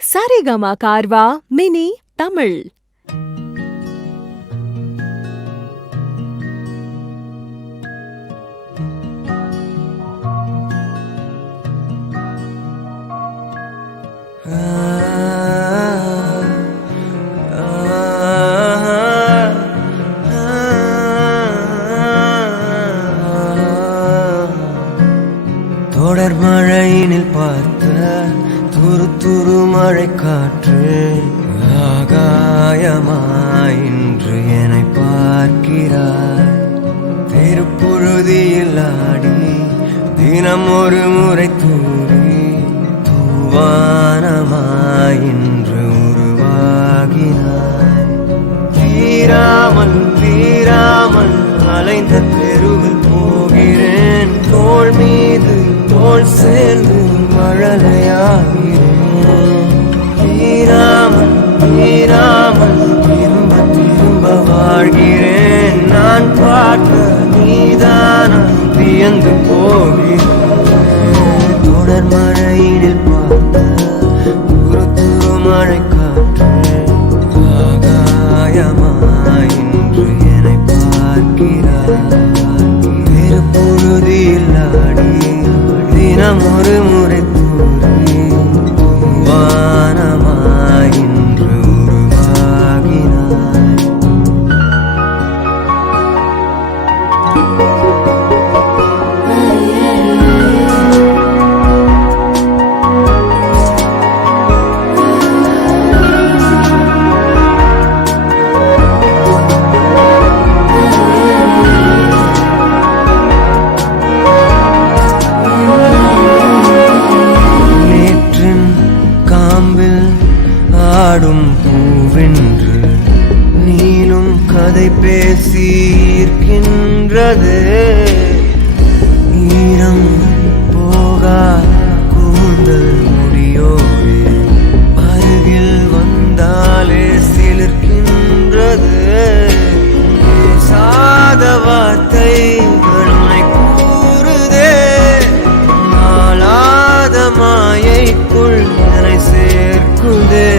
Saregama Carvaan mini Tamil. தொடர் மழையினில் பார்த்த துரு துரு மழை காற்று ஆகாயமாய் இன்று என்னை பார்க்கிறாய். திருப்புழுதியில் ஆடி தினம் ஒரு முறை தூரி தூவானமாய் இன்று உருவாகினாய். தீராமல் தீராமல் அலைந்த தெருவில் போகிறேன். தோள் மீது தோள் சேர்ந்து மழலையாகிறேன். தீராமல் தீராமல் திரும்ப திரும்ப வாழ்கிறேன். நான் பார்க்க நீதானம் வியந்து போகிறேன். தொடர் மழையினில் பார்த்த துரு துரு மழை காற்று ஆகாயமாய் இன்று என்னை பார்க்கிறாய். பொழுதில் ஆடி தினம் ஒரு முறை தூரி வானமாய் இன்று உருவாகினாய். ஆடும் பூவென்று நீளும் கதை பேசி இருக்கின்றது. ஈரம் போகா கூந்தல் முடியோடு அருகில் வந்தாலே சிலிர்க்கின்றது. சாத வார்த்தைகள் உன்னை கூறுதே. ஆளாத மாயைக்குள் என்னை சேர்க்குதே.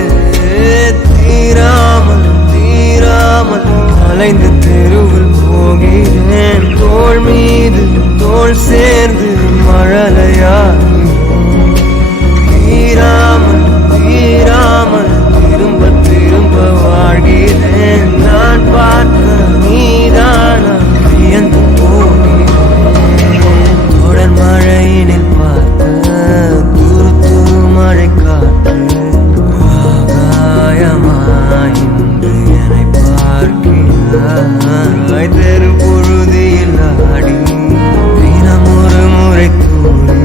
தீராமல் தீராமல் அலைந்து தெருவில் போகிறேன். தோள் மீது தோள் சேர்ந்து மழலையாகிறேன். தீராமல் தீராமல் திரும்ப திரும்ப வாழ்கிறேன். நான் பார்க்க நீதானா வியந்து போகிறேன். தொடர் மழையினில் பார்த்த துரு துரு மழை காற்று ஆகாயமாய் இன்று என்னை பார்க்கிறாய். தெரு பொழுதில் ஆடி தினம் ஒரு முறை தூரி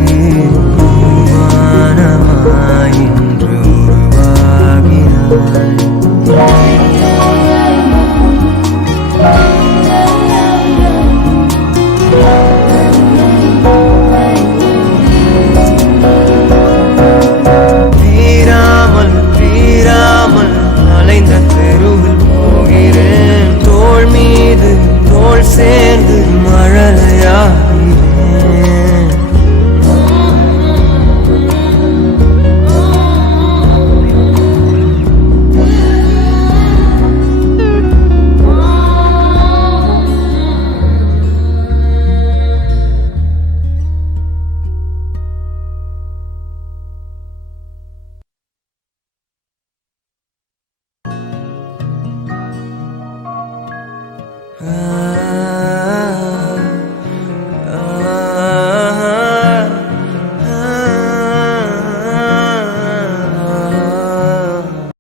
வானமாய் இன்று உருவாகினாய். தீராமல் தீராமல் அலைந்த தெருவில் போகிறேன். தோள் மீது தோள் சேர்ந்து மழலையாகிறேன்.